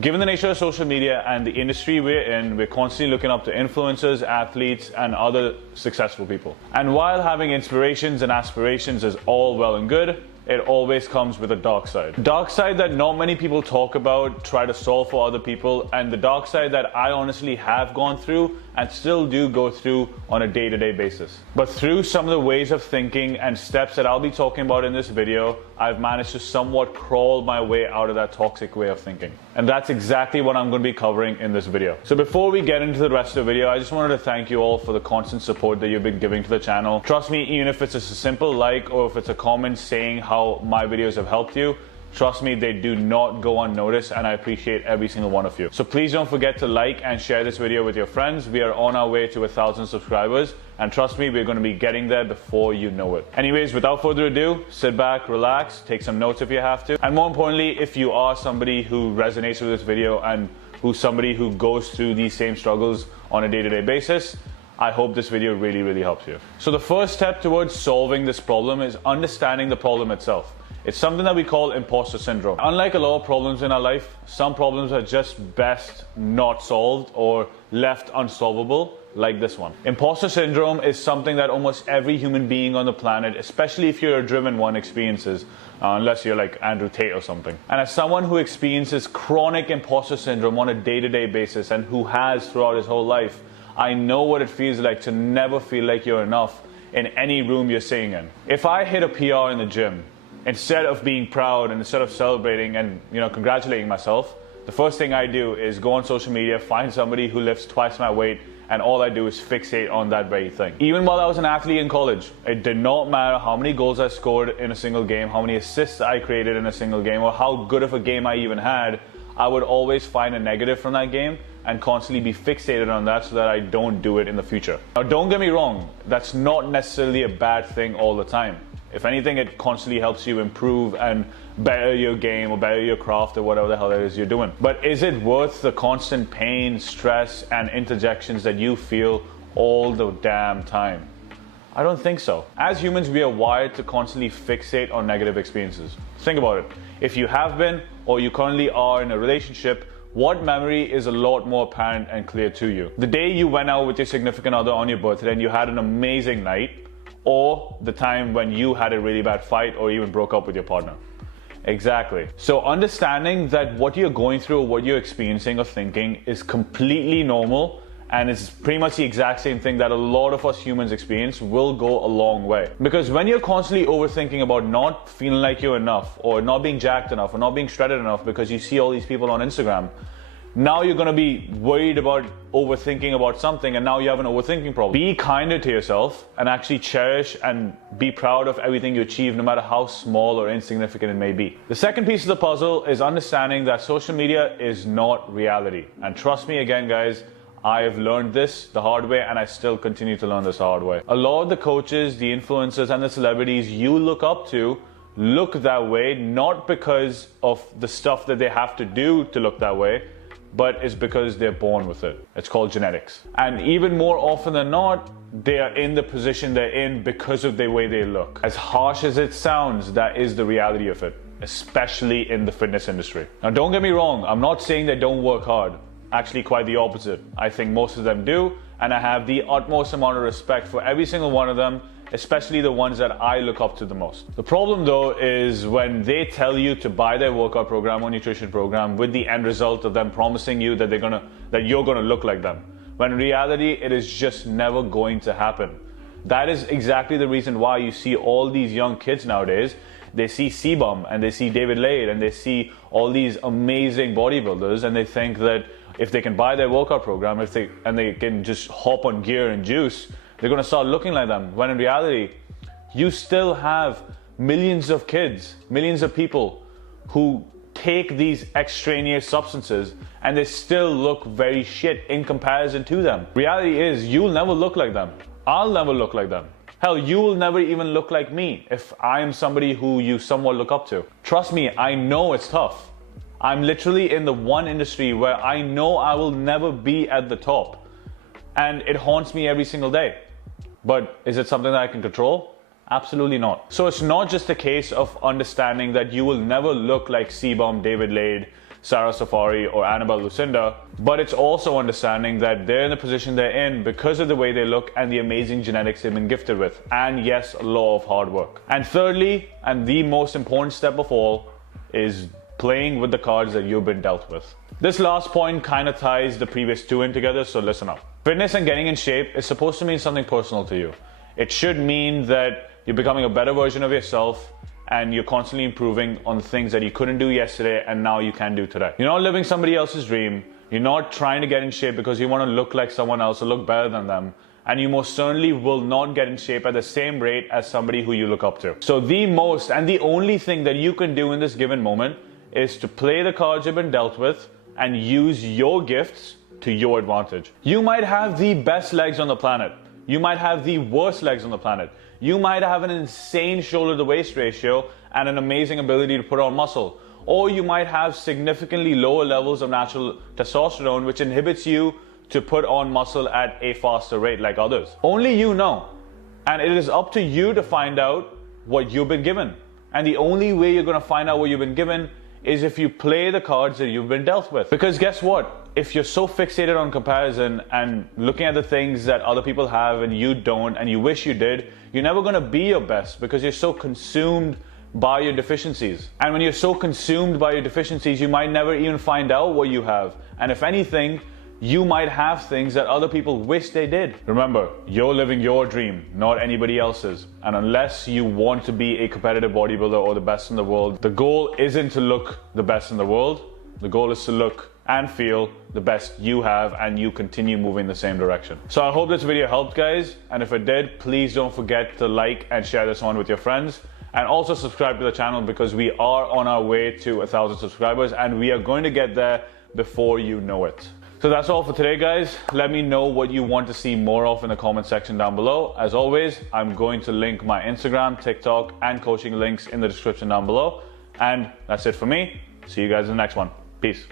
Given the nature of social media and the industry we're in, we're constantly looking up to influencers, athletes, and other successful people. And while having inspirations and aspirations is all well and good, it always comes with a dark side. Dark side that not many people talk about, try to solve for other people, and the dark side that I honestly have gone through and still do go through on a day-to-day basis. But through some of the ways of thinking and steps that I'll be talking about in this video, I've managed to somewhat crawl my way out of that toxic way of thinking. And that's exactly what I'm going to be covering in this video. So before we get into the rest of the video, I just wanted to thank you all for the constant support that you've been giving to the channel. Trust me, even if it's just a simple like or if it's a comment saying how my videos have helped you, trust me, they do not go unnoticed, and I appreciate every single one of you. So please don't forget to like and share this video with your friends. We are on our way to 1,000 subscribers, and trust me, we're going to be getting there before you know it. Anyways, without further ado, sit back, relax, take some notes if you have to, and more importantly, if you are somebody who resonates with this video and who's somebody who goes through these same struggles on a day-to-day basis, I hope this video really helps you. So the first step towards solving this problem is understanding the problem itself. It's something that we call imposter syndrome. Unlike a lot of problems in our life, some problems are just best not solved or left unsolvable, like this one. Imposter syndrome is something that almost every human being on the planet, especially if you're a driven one, experiences, unless you're like Andrew Tate or something. And as someone who experiences chronic imposter syndrome on a day-to-day basis and who has throughout his whole life, I know what it feels like to never feel like you're enough in any room you're sitting in. If I hit a PR in the gym, instead of being proud and instead of celebrating and congratulating myself, the first thing I do is go on social media, find somebody who lifts twice my weight, and all I do is fixate on that very thing. Even while I was an athlete in college, it did not matter how many goals I scored in a single game, how many assists I created in a single game, or how good of a game I even had, I would always find a negative from that game and constantly be fixated on that so that I don't do it in the future. Now, don't get me wrong, that's not necessarily a bad thing all the time. If anything, it constantly helps you improve and better your game or better your craft or whatever the hell it is you're doing. But is it worth the constant pain, stress, and interjections that you feel all the damn time? I don't think so. As humans, we are wired to constantly fixate on negative experiences. Think about it. If you have been or you currently are in a relationship, what memory is a lot more apparent and clear to you? The day you went out with your significant other on your birthday and you had an amazing night, or the time when you had a really bad fight or even broke up with your partner. Exactly. So understanding that what you're going through or what you're experiencing or thinking is completely normal and it's pretty much the exact same thing that a lot of us humans experience will go a long way. Because when you're constantly overthinking about not feeling like you're enough or not being jacked enough or not being shredded enough because you see all these people on Instagram, now you're going to be worried about overthinking about something, and now you have an overthinking problem. Be kinder to yourself and actually cherish and be proud of everything you achieve, no matter how small or insignificant it may be. The second piece of the puzzle is understanding that social media is not reality. And trust me again, guys, I have learned this the hard way and I still continue to learn this the hard way. A lot of the coaches, the influencers, and the celebrities you look up to look that way, not because of the stuff that they have to do to look that way, but it's because they're born with it. It's called genetics. And even more often than not, they are in the position they're in because of the way they look. As harsh as it sounds, that is the reality of it, especially in the fitness industry. Now, don't get me wrong, I'm not saying they don't work hard. Actually, quite the opposite. I think most of them do, and I have the utmost amount of respect for every single one of them, especially the ones that I look up to the most. The problem though is when they tell you to buy their workout program or nutrition program with the end result of them promising you that you're gonna look like them, when in reality it is just never going to happen. That is exactly the reason why you see all these young kids nowadays, they see Sebum and they see David Lade and they see all these amazing bodybuilders and they think that if they can buy their workout program, and they can just hop on gear and juice, they're going to start looking like them. When in reality, you still have millions of kids, millions of people who take these extraneous substances and they still look very shit in comparison to them. Reality is, you'll never look like them. I'll never look like them. Hell, you will never even look like me if I am somebody who you somewhat look up to. Trust me, I know it's tough. I'm literally in the one industry where I know I will never be at the top. And it haunts me every single day. But is it something that I can control? Absolutely not. So it's not just a case of understanding that you will never look like Sebum, David Lade, Sarah Safari or Annabelle Lucinda, but it's also understanding that they're in the position they're in because of the way they look and the amazing genetics they've been gifted with, and yes, a law of hard work. And thirdly, and the most important step of all, is playing with the cards that you've been dealt with. This last point kind of ties the previous two in together, so listen up. Fitness and getting in shape is supposed to mean something personal to you. It should mean that you're becoming a better version of yourself and you're constantly improving on the things that you couldn't do yesterday and now you can do today. You're not living somebody else's dream. You're not trying to get in shape because you want to look like someone else or look better than them. And you most certainly will not get in shape at the same rate as somebody who you look up to. So the most and the only thing that you can do in this given moment is to play the cards you've been dealt with and use your gifts to your advantage. You might have the best legs on the planet. You might have the worst legs on the planet. You might have an insane shoulder to waist ratio and an amazing ability to put on muscle. Or you might have significantly lower levels of natural testosterone, which inhibits you to put on muscle at a faster rate like others. Only you know. And it is up to you to find out what you've been given. And the only way you're going to find out what you've been given is if you play the cards that you've been dealt with. Because guess what? If you're so fixated on comparison and looking at the things that other people have and you don't and you wish you did, you're never going to be your best because you're so consumed by your deficiencies. And when you're so consumed by your deficiencies, you might never even find out what you have. And if anything, you might have things that other people wish they did. Remember, you're living your dream, not anybody else's. And unless you want to be a competitive bodybuilder or the best in the world, the goal isn't to look the best in the world. The goal is to look and feel the best you have, and you continue moving the same direction. So I hope this video helped, guys. And if it did, please don't forget to like and share this one with your friends. And also subscribe to the channel because we are on our way to 1,000 subscribers and we are going to get there before you know it. So that's all for today, guys. Let me know what you want to see more of in the comment section down below. As always, I'm going to link my Instagram, TikTok, and coaching links in the description down below. And that's it for me. See you guys in the next one. Peace.